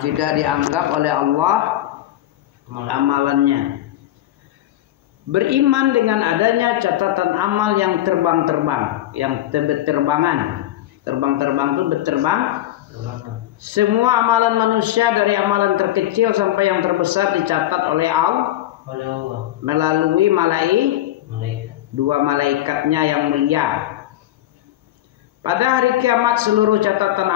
tidak dianggap oleh Allah amalannya. Beriman dengan adanya catatan amal yang terbang-terbang, yang berterbangan. Terbang-terbang itu berterbang. Semua amalan manusia dari amalan terkecil sampai yang terbesar dicatat oleh Allah melalui dua malaikatnya yang mulia. Pada hari kiamat seluruh catatan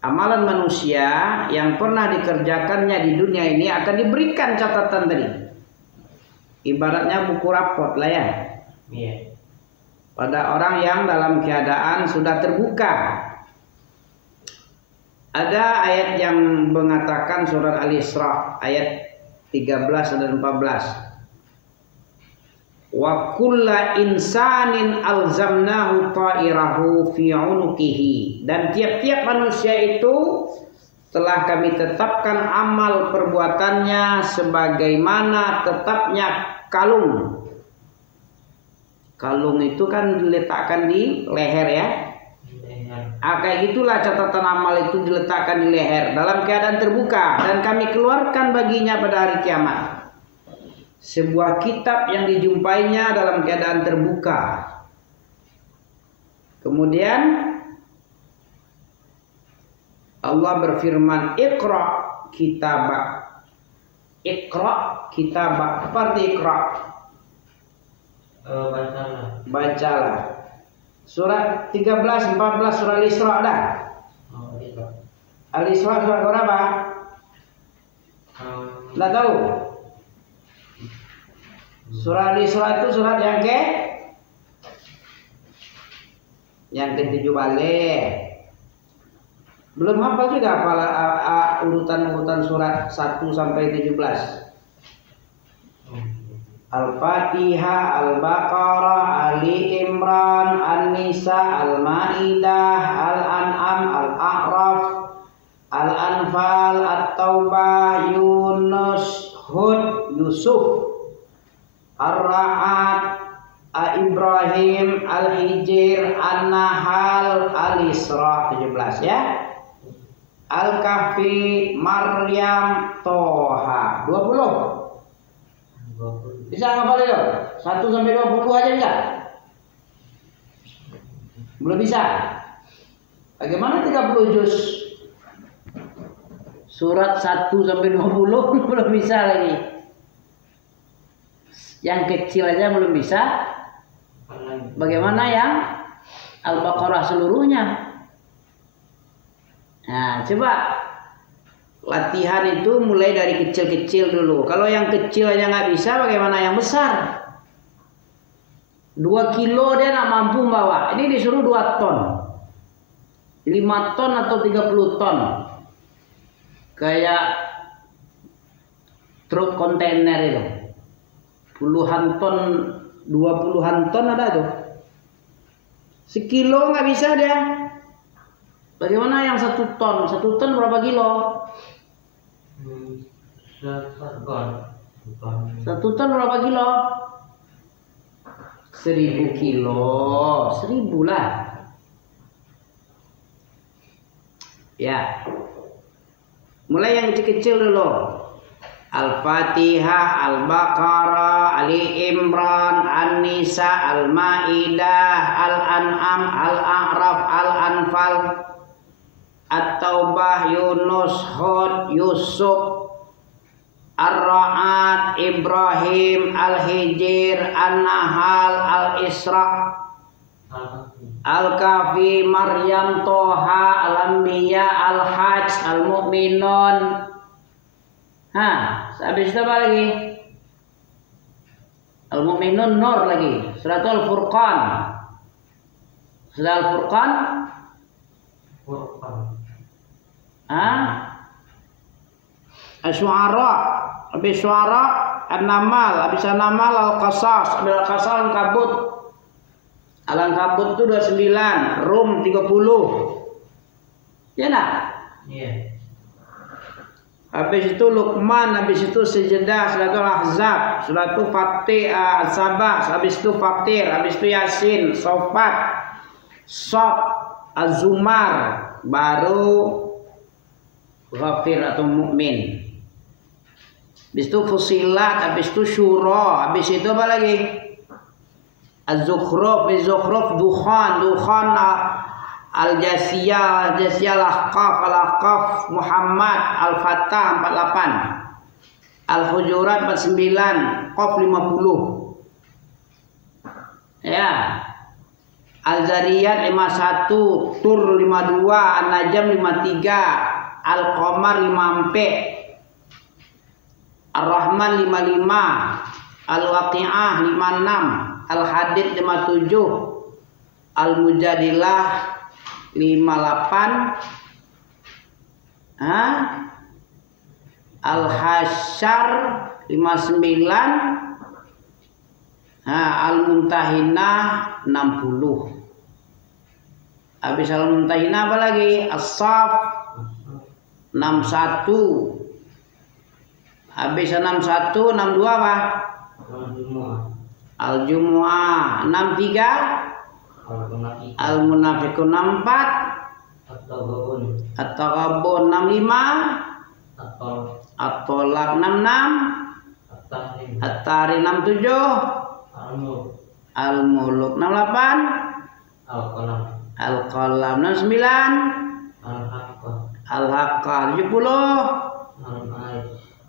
amalan manusia yang pernah dikerjakannya di dunia ini akan diberikan catatan tadi. Ibaratnya buku raport lah ya. Pada orang yang dalam keadaan sudah terbuka. Ada ayat yang mengatakan surat Al-Isra ayat 13 dan 14. Wa kulla insanin alzamnahu ta'irahu fi 'unuqihi. Dan tiap-tiap manusia itu telah kami tetapkan amal perbuatannya sebagaimana tetapnya kalung. Kalung itu kan diletakkan di leher ya. Kayak gitulah catatan amal itu diletakkan di leher dalam keadaan terbuka, dan kami keluarkan baginya pada hari kiamat sebuah kitab yang dijumpainya dalam keadaan terbuka. Kemudian Allah berfirman, Iqra kitabak. Iqra kitabak. Apa arti Iqra? Bacalah. Surat 13, 14 surah Al-Isra dah. Al-Isra surat berapa? Tidak tahu. Surah Al-Isra itu surat yang ke-7 balik. Belum hafal juga urutan surat 1 sampai 17. Al-Fatihah, Al-Baqarah, Ali Imran, An-Nisa, Al-Maidah, Al-An'am, Al-A'raf, Al-Anfal, At-Taubah, Yunus, Hud, Yusuf, Ar-Ra'ad, Ibrahim, Al-Hijr, An-Nahl, Al-Isra 17 ya. Al-Kahfi, Maryam, Toha 20. Bisa ngapal itu? 1 sampai 20 aja bisa? Belum bisa. Bagaimana 30 juz? Surat 1 sampai 20 belum bisa lagi. Yang kecil aja belum bisa. Bagaimana yang Al-Baqarah seluruhnya? Nah, coba latihan itu mulai dari kecil-kecil dulu. Kalau yang kecil aja nggak bisa, bagaimana yang besar? 2 kilo dia nggak mampu bawa. Ini disuruh 2 ton, 5 ton atau 30 ton. Kayak truk kontainer itu. Puluhan ton, 20-an ton ada tuh. Sekilo nggak bisa dia. Bagaimana yang 1 ton? 1 ton berapa kilo? 1 ton berapa kilo? 1000 kilo. 1000 lah. Ya. Mulai yang kecil-kecil dulu. Al-Fatihah, Al-Baqarah, Ali Imran, An-Nisa, Al-Maidah, Al-An'am, Al-A'raf, Al-Anfal, At-Taubah, Yunus, Hud, Yusuf, Ar-Ra'ad, Ibrahim, Al-Hijr, An-Nahl, Al-Isra, Al-Kahfi, Maryam, Toha, Al-Anbiya, Al-Hajj, Al-Mu'minun. Habis itu apa lagi? Al-Mu'minun, Nur lagi. Surat Al-Furqan. Surat Al-Furqan. Asy-Syu'ara. Habis Syu'ara, An-Namal. Habis An-Namal, Al-Qasas. Habis Al-Qasas, Al-Ankabut. Al-Ankabut itu 29. Rum 30. Ya nak? Iya. Habis itu Luqman, habis itu Sajdah, Suratul Ahzab, Suratul Fatihah, Sabah, habis itu Fatir, habis itu Yasin, Sofat, Shad, Az-Zumar, baru Ghafir atau mukmin. Habis itu Fusilat, habis itu Syura, habis itu apa lagi? Az-Zukhruf, Dukhan, Al-Jasiyah, Al-Ahqaf, Muhammad, Al-Fatah 48, Al-Hujurat 49, Qaf 50. Ya. Al-Zariyat 51, Tur 52, An-Najm 53, Al-Qamar 54, Ar-Rahman 55, Al-Waqi'ah 56, Al-Hadid 57, Al-Mujadilah 58, Al-Hasyr 59, Al-Mumtahinah 60. Habis Al-Mumtahinah apa lagi? As-Saff 61. Habis 61, 62 apa? Al-Jumu'ah 63. Al-Munafiqun 64. At-Taghabun 65. At-Tolak 66. At-Tahrim 67. Al-Muluk 68. Al-Qalam 69. Al-Haqqah 70.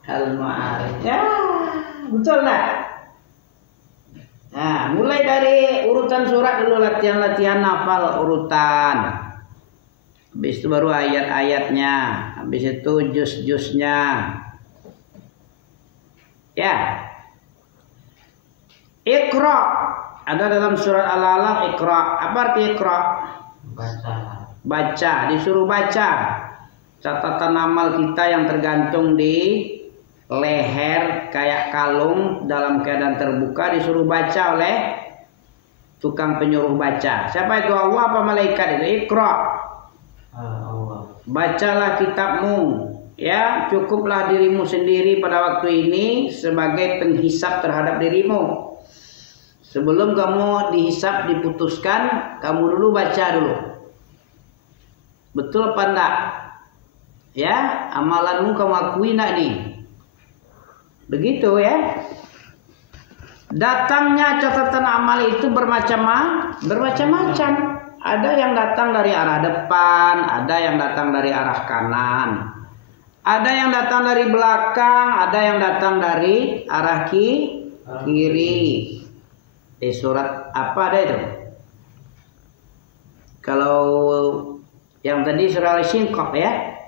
Al-Ma'arij. Ya, betul lah. Nah, mulai dari urutan surat dulu, latihan-latihan hafal urutan. Habis itu baru ayat-ayatnya, habis itu juz-juznya. Ya. Iqra. Ada dalam surat Al-Alaq Iqra. Apa arti Iqra? Baca, disuruh baca. Catatan amal kita yang tergantung di leher kayak kalung dalam keadaan terbuka disuruh baca oleh tukang penyuruh baca. Siapa itu? Allah apa malaikat itu? Iqra. Bacalah kitabmu. Ya, cukuplah dirimu sendiri pada waktu ini sebagai penghisap terhadap dirimu. Sebelum kamu dihisap, diputuskan, kamu dulu baca dulu. Betul apa enggak? Ya, amalanmu kamu akui enggak nih? Begitu ya. Datangnya catatan amal itu bermacam-macam. Ada yang datang dari arah depan, ada yang datang dari arah kanan. Ada yang datang dari belakang, ada yang datang dari arah kiri. Di surat apa ada itu? Kalau yang tadi surah Al-Insyiqaq ya.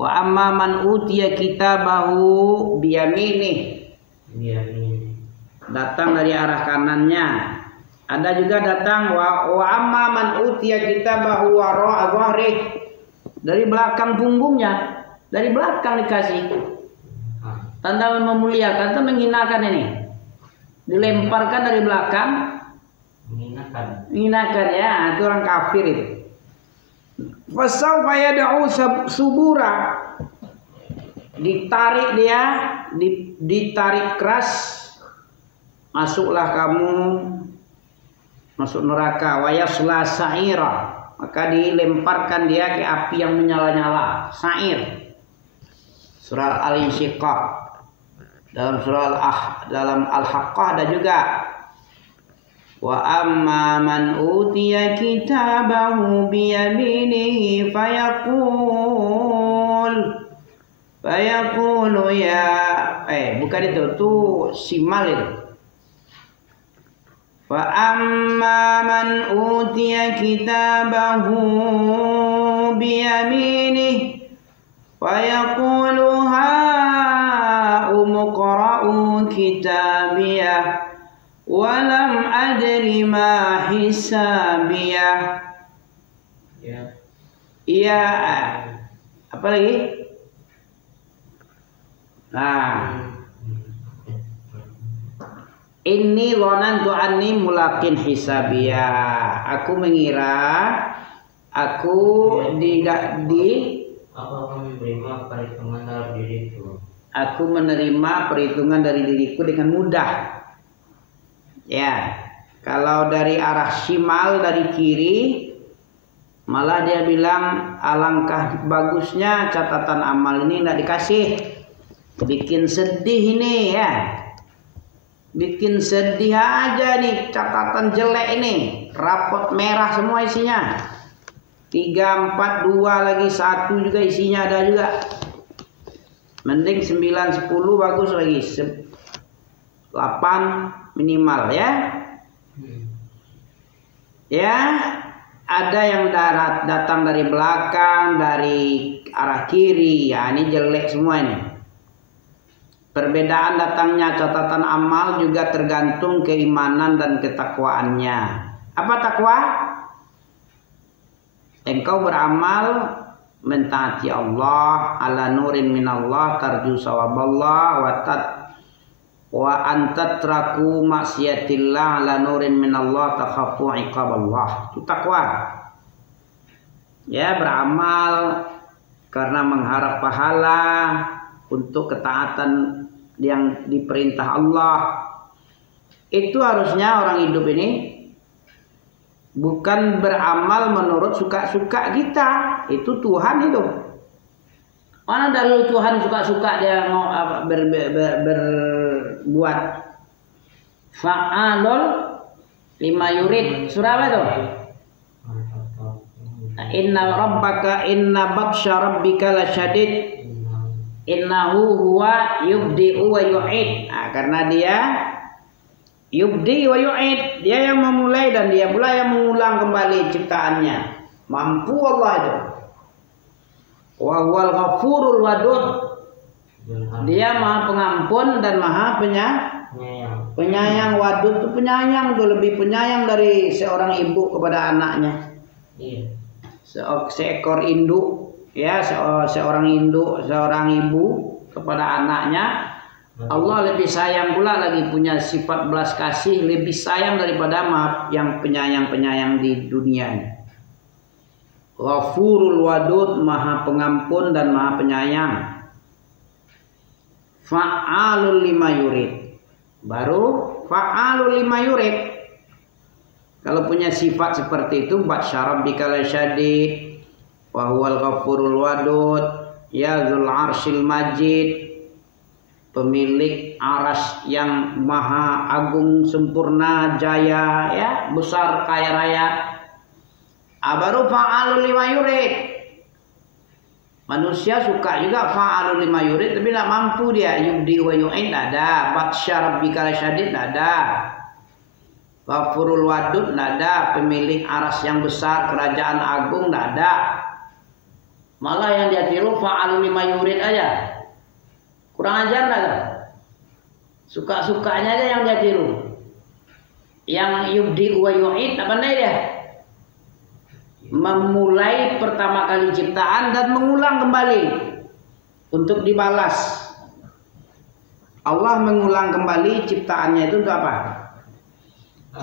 Wa amma man utiya kitabahu biyaminih. Datang dari arah kanannya. Ada juga datang wa amma man utiya kitabahu wara'a dhahrih. Dari belakang punggungnya, dari belakang dikasih. Tanda memuliakan atau menghinakan ini. Dilemparkan dari belakang. Menghinakan ya, itu orang kafir itu. Fasawfa yad'u subura. Ditarik dia, ditarik keras. Masuklah kamu masuk neraka, wa yasla sa'ira. Maka dilemparkan dia ke api yang menyala-nyala, sa'ir. Surah Al-Insyiqaq. Dalam surah dalam Al-Haqqah ada juga. Wa amma man utiya kitabahu biyaminihi fayaqulu ya bukan itu tuh simal itu. Fa amma man utiya kitabahu biyaminihi fayaqulu ha umqra'u kitabiyah walam adri ma hisabiyah. Iya. Apa lagi? Nah. Inni dhanantu anni mulaqin hisabiyah. Aku mengira aku aku menerima perhitungan dari diriku dengan mudah. Ya, kalau dari arah shimal dari kiri Malah dia bilang alangkah bagusnya catatan amal ini tidak dikasih. Bikin sedih ini ya. Bikin sedih aja nih catatan jelek ini. Rapot merah semua isinya. 3, 4, 2 lagi 1 juga isinya ada juga. Mending 9, 10 bagus lagi. 8 minimal ya. Ya, ada yang datang dari belakang, dari arah kiri. Ya, ini jelek semua ini. Perbedaan datangnya catatan amal juga tergantung keimanan dan ketakwaannya. Apa takwa? Engkau beramal mentaati Allah ala nurin minallah tarju sawaballah wa antatraku maksiatillah ala nurin minallah takhafu iqaballah. Itu takwa. Ya, beramal karena mengharap pahala untuk ketaatan yang diperintah Allah. Itu harusnya orang hidup ini bukan beramal menurut suka-suka kita. Itu Tuhan itu. Mana dari Tuhan suka-suka dia mau berbuat. Fa'alul lima yurid. Surah apa itu? Inna rabbaka inna batsya rabbika lasyadid. Innahu huwa yubdi'u wa yu'id. Nah, karena dia yubdi wa yu'id, dia yang memulai dan dia pula yang mengulang kembali ciptaannya. Mampu Allah itu. Wa huwal ghafurul wadud. Dia Maha Pengampun dan Maha Penyayang. Wadud itu penyayang, itu lebih penyayang dari seorang ibu kepada anaknya. Seekor induk. Ya, seorang induk, seorang ibu kepada anaknya, Allah lebih sayang pula lagi, punya sifat belas kasih, lebih sayang daripada yang penyayang-penyayang di dunia ini. Ghafurul wadud, Maha Pengampun dan Maha Penyayang. Fa'alul lima yurid. Baru fa'alul lima yurid. Kalau punya sifat seperti itu, batsya rabbika lasyadid. Wa huwal ghafurul wadud, ya dzul arsyil majid, pemilik aras yang maha agung sempurna jaya, ya, besar kaya raya. Baru fa'alul lima yurid. Manusia suka juga fa'alul lima yurid, tapi tidak mampu dia. Yubdi wa yu'id tidak ada. Batsya rabbika lasyadid tidak ada. Ghafurul wadud tidak ada. Pemilik aras yang besar, kerajaan agung tidak ada. Malah yang dia tiru fa'alul lima yurid aja. Kurang ajar enggak? Suka-sukanya aja yang dia tiru. Yang yubdi wa yu'id apa namanya dia? Memulai pertama kali ciptaan dan mengulang kembali untuk dibalas. Allah mengulang kembali ciptaannya itu untuk apa?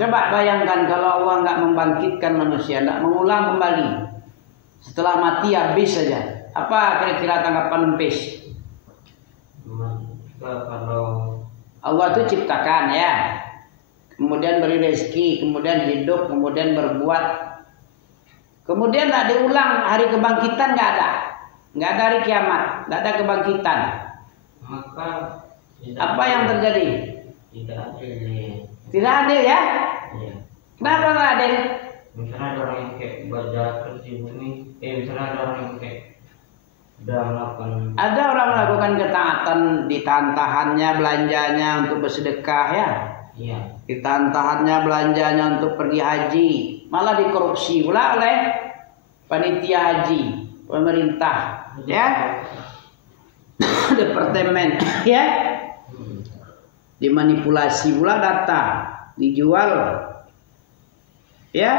Coba bayangkan kalau Allah enggak membangkitkan manusia, enggak mengulang kembali. Setelah mati habis saja. Apa kira-kira tanggapan Empis? Kalau Allah itu ciptakan ya, kemudian beri rezeki, kemudian hidup, kemudian berbuat, kemudian tidak diulang hari kebangkitan, nggak ada hari kiamat, nggak ada kebangkitan. maka Apa yang terjadi? tidak adil. Tidak adil ya? Iya. Kenapa nggak adil? Misalnya ada orang yang kayak baca kerja bumi, misalnya ada orang yang kayak udah melakukan. Ada orang melakukan ketaatan, ditahan-tahannya belanjanya untuk bersedekah ya. Iya. Ditahan-tahannya belanjanya untuk pergi haji, malah dikorupsi pula oleh panitia haji, pemerintah, ya, departemen, ya, dimanipulasi pula data, dijual, ya,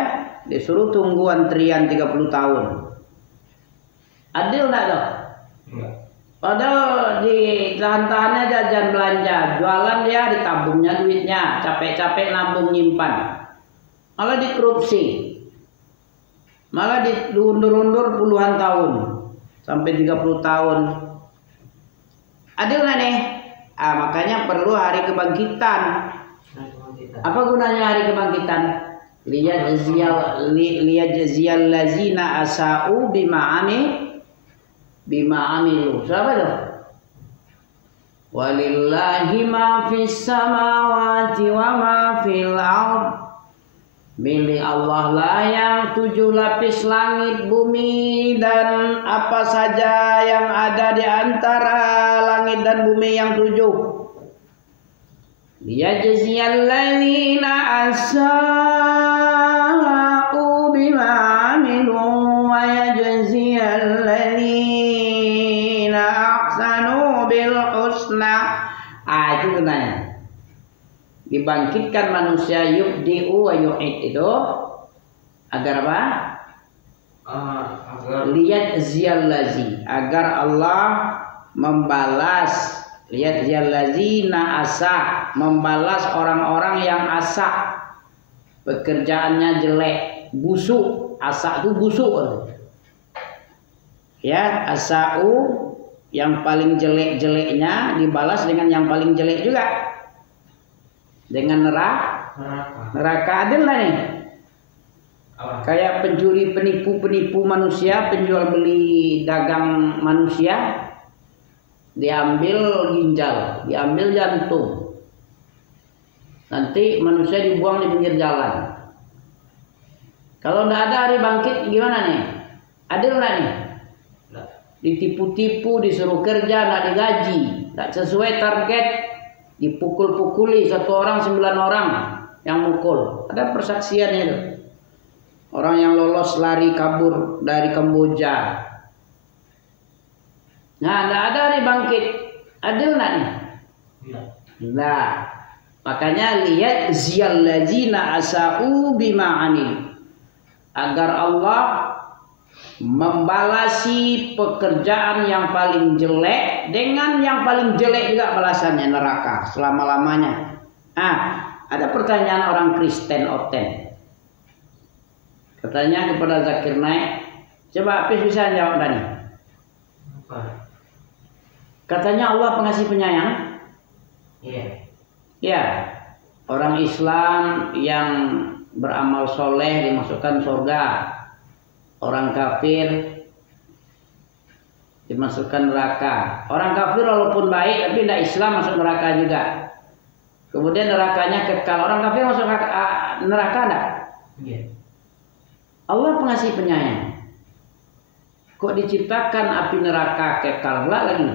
disuruh tunggu antrian 30 tahun. Adil enggak dong? Enggak. Padahal ditahan-tahannya jajan belanja, jualan dia ditabungnya duitnya, capek-capek nabung nyimpan, malah dikorupsi, malah diundur-undur puluhan tahun sampai 30 tahun. Adil nggak nih? Makanya perlu hari kebangkitan. Apa gunanya hari kebangkitan? liyajziyal lazina asa'u bima amilu. Siapa itu? Walillahi ma fis samawati wa ma fil ard. Milik Allah lah yang 7 lapis langit, bumi, dan apa saja yang ada di antara langit dan bumi yang 7. Liyajziyal ladzina asa'u bima amilu wa yajziyal ladzina ahsanu bil husna. Itu gunanya. Dibangkitkan manusia yubdi'u wa yu'id itu agar apa? Lihat ziyalazi, agar Allah membalas, lihat ziyalazina asa, membalas orang-orang yang asa, pekerjaannya jelek, busuk. Asa itu busuk. Ya, asa'u yang paling jelek-jeleknya dibalas dengan yang paling jelek juga. Dengan neraka adil lah nih. Kayak pencuri, penipu manusia, penjual beli dagang manusia, diambil ginjal, diambil jantung, nanti manusia dibuang di pinggir jalan. Kalau tidak ada hari bangkit gimana nih? Adil lah nih. Ditipu-tipu, disuruh kerja, tidak digaji, tidak sesuai target, dipukul-pukuli 1 orang 9 orang yang mukul. Ada persaksian itu. Orang yang lolos lari kabur dari Kamboja. Nah, tidak ada hari bangkit. Adil nggak nih? Nah, makanya lihat ziyallazina asa'u bima amil, agar Allah membalasi pekerjaan yang paling jelek dengan yang paling jelek juga balasannya, neraka selama-lamanya. Ada pertanyaan orang Kristen Oten. Katanya kepada Zakir Naik, coba Apis bisa jawab tadi. Katanya Allah pengasih penyayang. Iya. Ya, orang Islam yang beramal soleh dimasukkan surga. Orang kafir dimasukkan neraka. Orang kafir walaupun baik tapi tidak Islam masuk neraka juga. Kemudian nerakanya kekal. Orang kafir masuk neraka enggak? Iya. Allah pengasih penyayang. Kok diciptakan api neraka kekal pula lagi?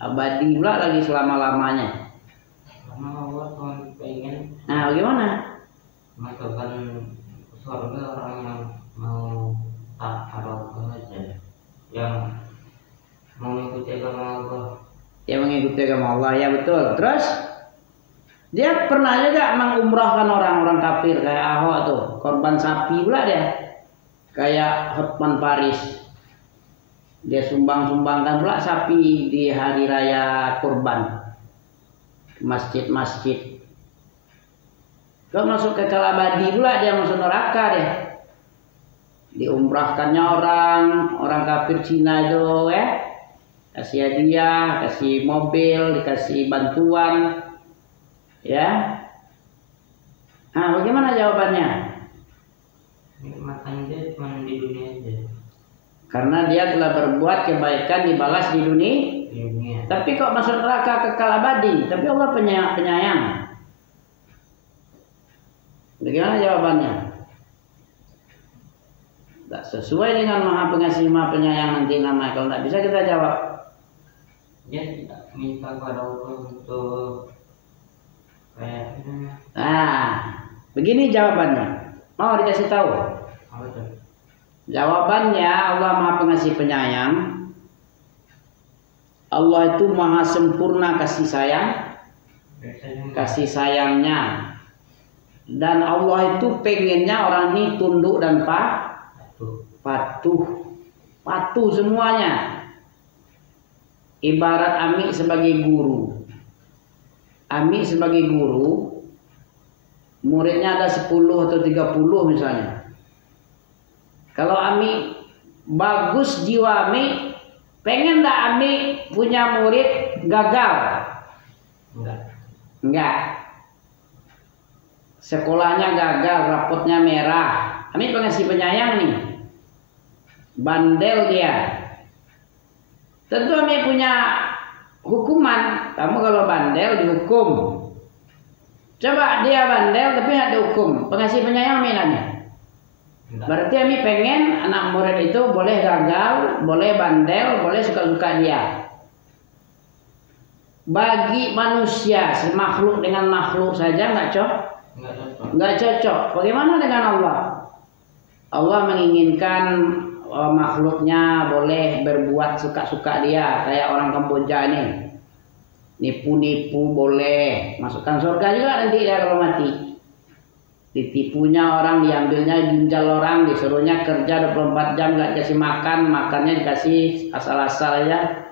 Abadi pula lagi selama-lamanya. Karena Allah pengen. Nah, bagaimana? Masukkan surga orang yang mau aja, yang mengikuti agama Allah. Yang mengikuti agama Allah, ya betul. Terus dia pernah juga mengumrahkan orang-orang kafir kayak Ahok tuh, korban sapi pula dia. Kayak Hotman Paris, dia sumbangkan pula sapi di hari raya kurban ke masjid-masjid. Kalau masuk ke kalabadi pula dia masuk neraka deh. Diumrahkannya orang kafir Cina itu kasih hadiah, kasih mobil, dikasih bantuan, ya. Bagaimana jawabannya? Nikmatan dia cuma di dunia aja. Karena dia telah berbuat kebaikan dibalas di dunia. Tapi kok masuk neraka kekal abadi? Tapi Allah penyayang. Bagaimana jawabannya? Tak sesuai dengan Maha Pengasih Maha Penyayang nanti namanya. Kalau tidak bisa kita jawab. Dia tidak minta kepada Allah untuk begini jawabannya. Mau dikasih tahu? Jawabannya Allah Maha Pengasih Penyayang. Allah itu Maha Sempurna kasih sayangnya. Dan Allah itu pengennya orang ini tunduk dan patuh semuanya. Ibarat Ami sebagai guru. Ami sebagai guru, muridnya ada 10 atau 30 misalnya. Kalau Ami bagus jiwa Ami, pengen enggak Ami punya murid gagal? Enggak. sekolahnya gagal, rapotnya merah. Kami pengasih penyayang nih. Bandel dia. Tentu kami punya hukuman. Kamu kalau bandel dihukum. Coba dia bandel tapi ada hukum. Pengasih penyayang minanya. Berarti kami pengen anak murid itu boleh gagal, boleh bandel, boleh suka-suka dia. Bagi manusia, semakhluk dengan makhluk saja nggak cocok. Bagaimana dengan Allah? Allah menginginkan makhluknya boleh berbuat suka-suka dia, kayak orang Kamboja ini. Nipu-nipu boleh, masukkan surga juga nanti dia kalau mati. Ditipunya orang, diambilnya ginjal orang, disuruhnya kerja 24 jam nggak dikasih makan, makannya dikasih asal-asal aja.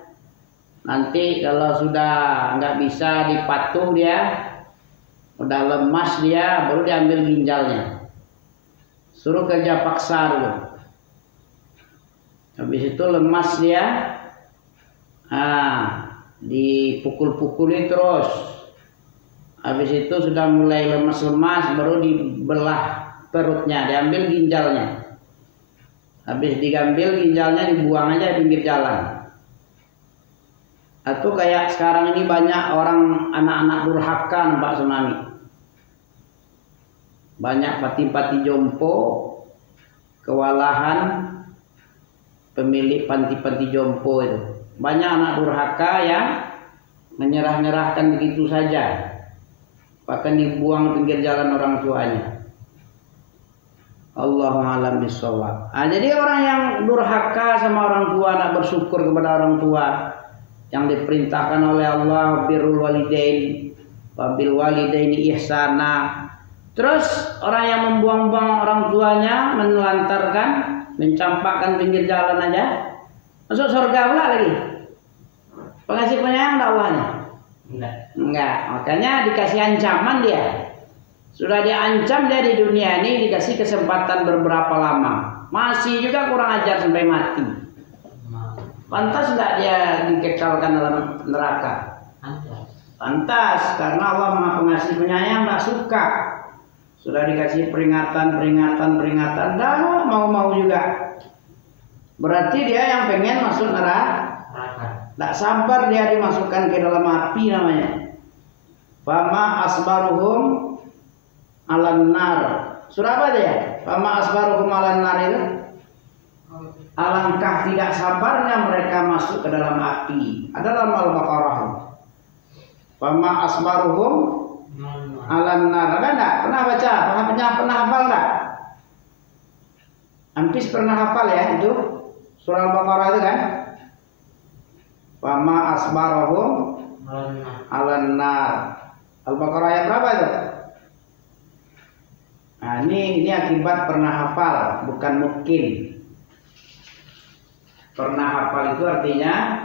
Nanti kalau sudah nggak bisa dipatuh dia, udah lemas dia, baru diambil ginjalnya. Suruh kerja paksa dulu. Habis itu lemas dia, dipukul-pukuli terus. Habis itu sudah mulai lemas-lemas, baru dibelah perutnya, diambil ginjalnya. Habis diambil ginjalnya dibuang aja di pinggir jalan. Atau kayak sekarang ini banyak orang anak-anak durhaka Pak Tsunami. Banyak pati-pati jompo kewalahan pemilik panti-panti jompo itu. Banyak anak durhaka yang menyerah-nyerahkan begitu saja. Bahkan dibuang pinggir jalan orang tuanya. Allahu a'lam bishawab. Jadi orang yang durhaka sama orang tua, nak bersyukur kepada orang tua yang diperintahkan oleh Allah, birrul walidain wa bil walidaini ihsana. Terus orang yang membuang-buang orang tuanya, menelantarkan, mencampakkan pinggir jalan aja, masuk surga pula lagi. Pengasih penyayang dakwahnya? Enggak. Makanya dikasih ancaman dia. Sudah diancam dia di dunia ini, dikasih kesempatan beberapa lama. Masih juga kurang ajar sampai mati. Pantas enggak dia dikekalkan dalam neraka? Pantas, karena Allah Maha Pengasih Penyayang enggak suka. Sudah dikasih peringatan, dah mau juga. Berarti dia yang pengen masuk neraka. Enggak sabar dia dimasukkan ke dalam api namanya. Fama asbaruhum alan nar. Surah apa dia? Fama asbaruhum alan nar itu? Alangkah tidak sabarnya mereka masuk ke dalam api. Ada dalam Al-Baqarah. Fama asbaruhum alan nar. Ada enggak? Pernah baca? Pernah hafal enggak? Ampis pernah hafal ya itu? Surah Al-Baqarah itu kan? Fama asbaruhum alan nar. Al-Baqarah ayat berapa itu? Nah, ini akibat pernah hafal, bukan mungkin. Pernah hafal itu artinya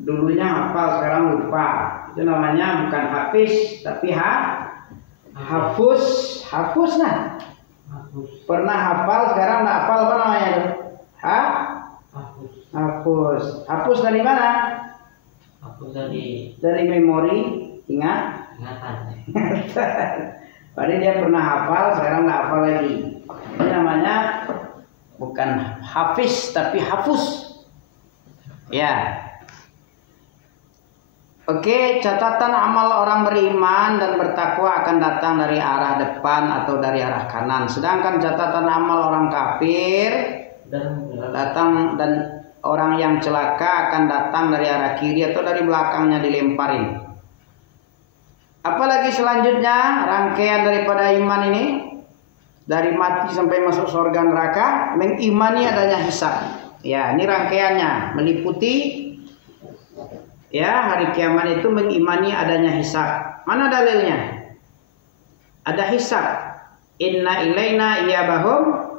dulunya hafal, sekarang lupa. Itu namanya bukan hafiz, tapi hafuz. Hafuz nah. Pernah hafal, sekarang nggak hafal, apa namanya itu? Hafuz. Hafuz dari mana? Hafuz dari memori, ingatan. Padahal dia pernah hafal, sekarang nggak hafal lagi. Ini namanya bukan hafiz, tapi hafuz. Ya. Oke, catatan amal orang beriman dan bertakwa akan datang dari arah depan atau dari arah kanan. Sedangkan catatan amal orang kafir datang, dan orang yang celaka akan datang dari arah kiri atau dari belakangnya dilemparin. Apalagi selanjutnya rangkaian daripada iman ini, dari mati sampai masuk surga neraka, mengimani adanya hisab. Ya, ini rangkaiannya meliputi ya hari kiamat itu, mengimani adanya hisab. Mana dalilnya? Ada hisab. Inna ilaina iyabahum.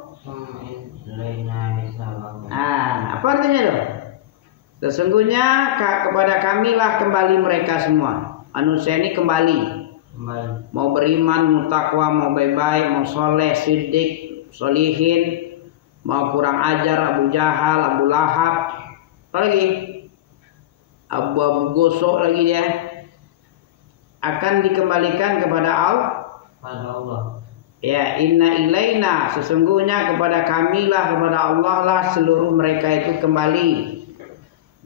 Apa artinya itu? Sesungguhnya kepada kamilah kembali mereka semua. Manusia ini kembali. Mau beriman, mau takwa, mau baik-baik, mau soleh, siddiq, solihin, mau kurang ajar, Abu Jahal, Abu Lahab, apa lagi? Abu gosok lagi dia, akan dikembalikan kepada pada Allah. Ya, inna ilaina, sesungguhnya kepada kamilah, kepada Allah lah seluruh mereka itu kembali.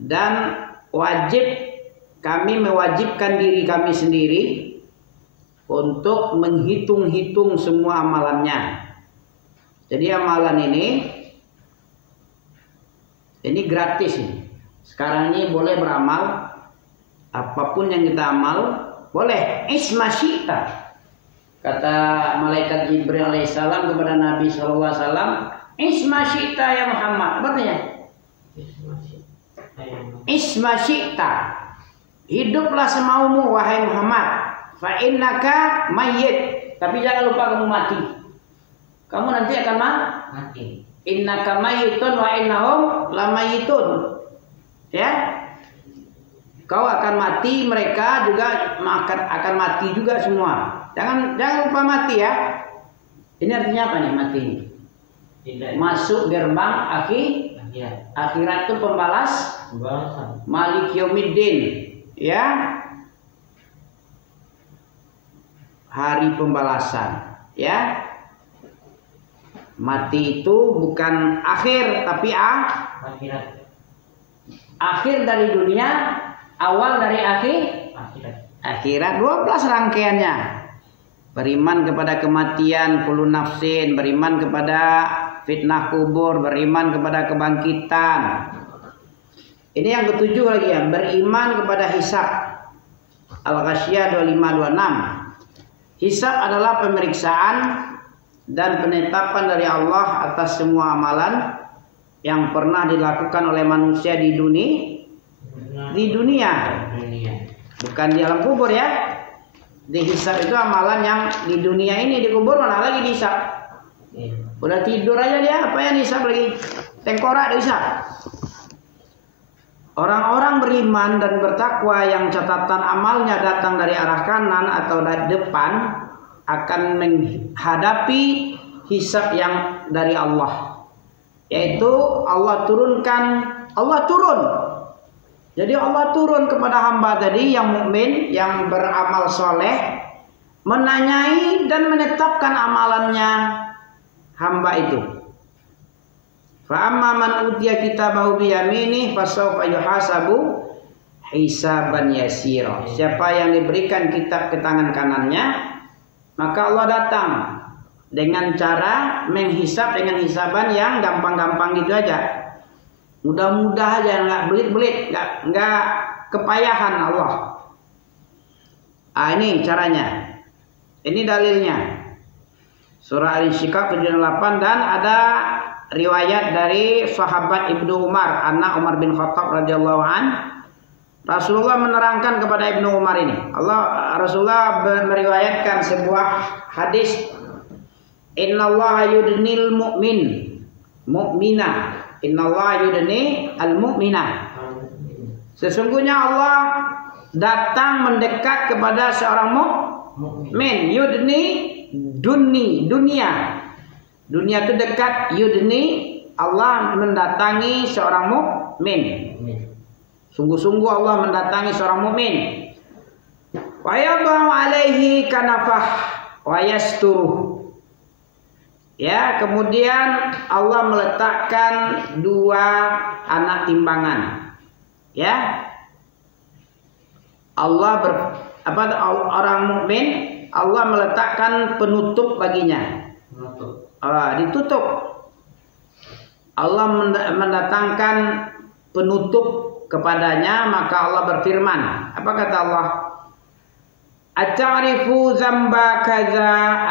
Dan wajib, kami mewajibkan diri kami sendiri untuk menghitung-hitung semua amalannya. Jadi amalan ini gratis nih. Sekarang ini boleh beramal, apapun yang kita amal boleh. Ismasyita, kata malaikat Jibril alaihissalam kepada Nabi SAW, Ismasyita ya Muhammad. Artinya Ismasyita, hiduplah semaumu wahai Muhammad. Fa innaka mayyit, tapi jangan lupa kamu mati. Kamu nanti akan mati. Innaka mayyitun wa innahum lamayyitun. Ya, kau akan mati, mereka juga akan mati juga semua. Jangan lupa mati ya. Ini artinya apa nih mati ini? Masuk gerbang akhirat itu pembalasan. Malik Yaumiddin, ya, hari pembalasan, ya. Mati itu bukan akhir tapi akhirat. Akhir dari dunia, awal dari akhirat. 12 rangkaiannya. Beriman kepada kematian, kullu nafsin, beriman kepada fitnah kubur, beriman kepada kebangkitan. Ini yang ketujuh lagi ya, beriman kepada hisab. Al-Ghasyiyah 25-26. Hisab adalah pemeriksaan dan penetapan dari Allah atas semua amalan yang pernah dilakukan oleh manusia di dunia. Bukan di alam kubur ya. Dihisab itu amalan yang di dunia ini, di kubur mana lagi dihisab? Udah tidur aja dia, apa yang dihisab lagi? Tengkorak dihisab. Orang-orang beriman dan bertakwa yang catatan amalnya datang dari arah kanan atau dari depan akan menghadapi hisab yang dari Allah, yaitu Allah turun. Jadi Allah turun kepada hamba tadi yang mukmin, yang beramal soleh, menanyai dan menetapkan amalannya hamba itu. Fa amma man utiya kitabahu bi yaminih fasawfa yuhasabu hisaban yasira. Siapa yang diberikan kitab ke tangan kanannya, maka Allah datang dengan cara menghisab dengan hisaban yang gampang-gampang gitu aja. Mudah-mudah aja, nggak belit-belit, nggak kepayahan Allah. Ini caranya. Ini dalilnya. Surah Al-Insyiqaq 78, dan ada riwayat dari sahabat Ibnu Umar, anak Umar bin Khattab radhiyallahu an. Rasulullah menerangkan kepada Ibnu Umar ini. Rasulullah meriwayatkan sebuah hadis. Innallaha yudnil mu'mina. Innallaha yudni al-mu'mina. Sesungguhnya Allah datang mendekat kepada seorang mukmin. Yudni dunia. Dunia itu dekat. Yudni, Allah mendatangi seorang mukmin. Sungguh-sungguh Allah mendatangi seorang mukmin. Wa yadau alaihi kanafah wa yasturuh. Ya, kemudian Allah meletakkan 2 anak timbangan. Ya. Orang mukmin, Allah meletakkan penutup baginya. Ditutup. Allah mendatangkan penutup kepadanya, maka Allah berfirman. Apa kata Allah? Ata'rifu dzamba kadza.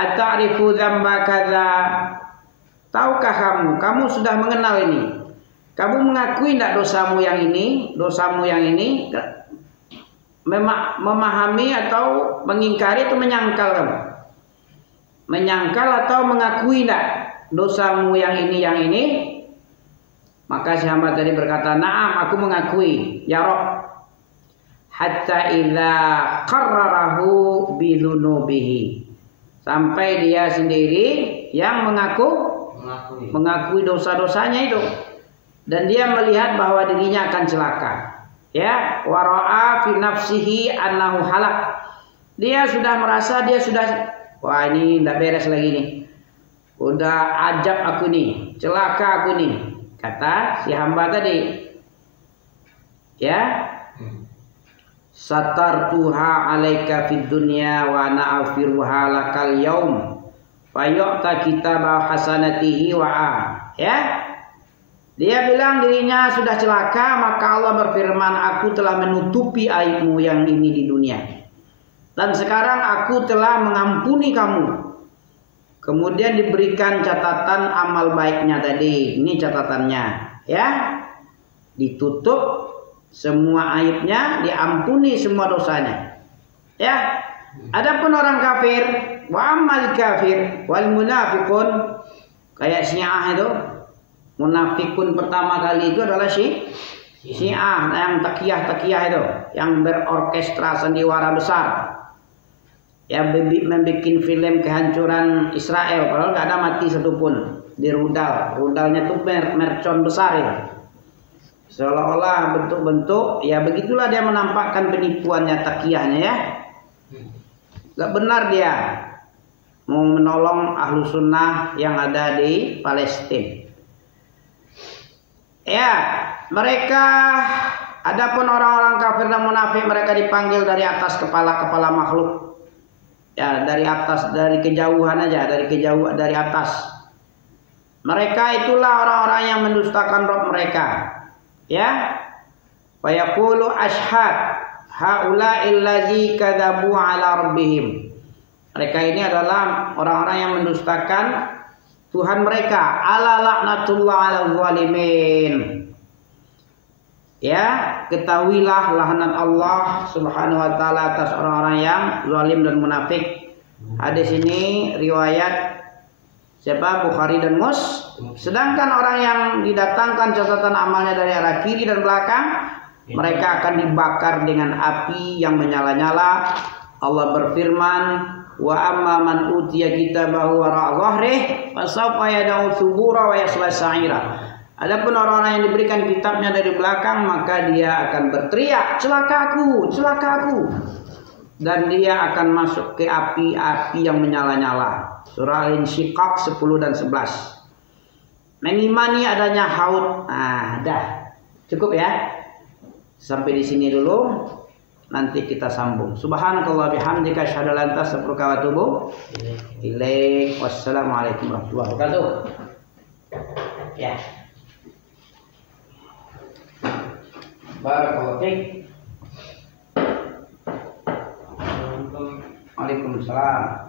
Tahukah kamu sudah mengenal ini? Kamu mengakui tidak dosamu yang ini? Memahami atau mengingkari atau menyangkal kamu? Menyangkal atau mengakui tidak dosamu yang ini? Maka si hamba tadi berkata, "Na'am, aku mengakui, ya Rabb." Hatta idza qarrarahu bidunubihi, sampai dia sendiri yang mengakui dosa-dosanya itu, dan dia melihat bahwa dirinya akan celaka. Ya, wara'a fi nafsihi annahu halak. Dia sudah merasa Wah, ini tidak beres lagi nih. Udah ajab aku nih, celaka aku nih. Kata si hamba tadi. Ya. Satartuha alaika fid dunya wa ana afiruha lakal yaum. Fayu'ta kitabah hasanatihi ya. Dia bilang dirinya sudah celaka, maka Allah berfirman, aku telah menutupi aibmu yang ini di dunia. Dan sekarang aku telah mengampuni kamu. Kemudian diberikan catatan amal baiknya tadi. Ini catatannya, ya. Ditutup semua aibnya, diampuni semua dosanya. Ya. Adapun orang kafir, wa amal kafir wal munafiqun, kayak Syiah itu. Munafikun pertama kali itu adalah Syiah yang takiyah itu, yang berorkestra sandiwara besar, yang membuat film kehancuran Israel, padahal nggak ada mati satupun di rudalnya tuh mercon besar ya, seolah-olah bentuk-bentuk ya begitulah dia menampakkan penipuannya, takiyahnya ya, nggak benar dia mau menolong ahlu sunnah yang ada di Palestina. Ya, mereka adapun orang-orang kafir dan munafik mereka dipanggil dari atas kepala makhluk. Ya, dari atas, dari kejauhan aja, dari atas. Mereka itulah orang-orang yang mendustakan Rabb mereka. Ya. Wa yaqulu ashhad haula'il ladzi kadzabu 'ala rabbihim. Mereka ini adalah orang-orang yang mendustakan Tuhan mereka, ala laknatullah ala zalimin. Ya, ketahuilah laknat Allah Subhanahu wa taala atas orang-orang yang zalim dan munafik. Hadis ini riwayat siapa? Bukhari dan Muslim. Sedangkan orang yang didatangkan catatan amalnya dari arah kiri dan belakang, mereka akan dibakar dengan api yang menyala-nyala. Allah berfirman, wa amma man utiya kitabahu wara dhahrih fasawfa yad'u thubura wa yasla sa'ira. Adapun orang-orang yang diberikan kitabnya dari belakang, maka dia akan berteriak, celakaku, celakaku. Dan dia akan masuk ke api-api yang menyala-nyala. Surah Al-Insyiqaq 10 dan 11. Mengimani adanya haud. Nah, dah. Cukup ya. Sampai di sini dulu. Nanti kita sambung. Subhanakallah bihamdika asyhadu an la ilaha illa anta astaghfiruka wa atubu ilaik. Wassalamualaikum warahmatullahi wabarakatuh. Ya. Barakallahu fiik. Waalaikumsalam.